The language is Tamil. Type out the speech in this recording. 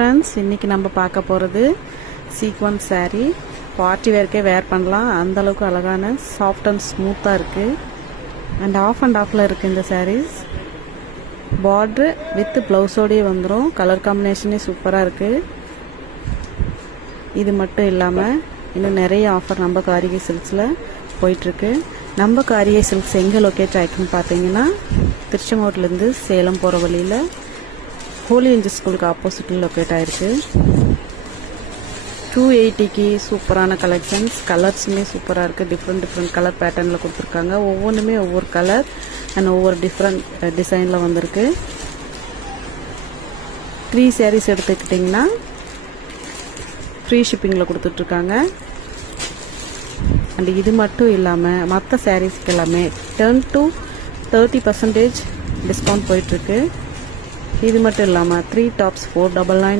ஃப்ரெண்ட்ஸ், இன்றைக்கி நம்ம பார்க்க போகிறது சீக்வன்ஸ் saree. பார்ட்டி வேர்க்கே வேர் பண்ணலாம். அந்தளவுக்கு அழகான சாஃப்ட் அண்ட் ஸ்மூத்தாக இருக்குது. அண்ட் ஆஃபில் இருக்குது இந்த sarees. பார்ட்ரு வித் ப்ளவுஸோடையே வந்துடும். கலர் காம்பினேஷனே சூப்பராக இருக்குது. இது மட்டும் இல்லாமல் இன்னும் நிறைய ஆஃபர் நம்ம காரிகை சில்க்ஸில் போயிட்டுருக்கு. நம்ம காரிகை சில்க்ஸ் எங்கே லொக்கேட் ஆகிருக்குன்னு பார்த்தீங்கன்னா, திருச்செங்கோட்டிலேருந்து சேலம் போகிற வழியில் ஹோலி ஏஞ்சல் ஸ்கூலுக்கு ஆப்போசிட்டில் லொக்கேட் ஆகிருக்கு. 280க்கு சூப்பரான கலெக்ஷன்ஸ். கலர்ஸுமே சூப்பராக இருக்குது. டிஃப்ரெண்ட் கலர் பேட்டர்னில் கொடுத்துருக்காங்க. ஒவ்வொன்றுமே ஒவ்வொரு கலர் அண்ட் ஒவ்வொரு டிஃப்ரெண்ட் டிசைனில் வந்திருக்கு. 3 sarees எடுத்துக்கிட்டிங்கன்னா ஃப்ரீ ஷிப்பிங்கில் கொடுத்துட்ருக்காங்க. அண்ட் இது மட்டும் இல்லாமல் மற்ற சாரீஸ்க்கு எல்லாமே 10 to 30% டிஸ்கவுண்ட் போயிட்டுருக்கு. இது மட்டும் இல்லாமல் 3 tops 499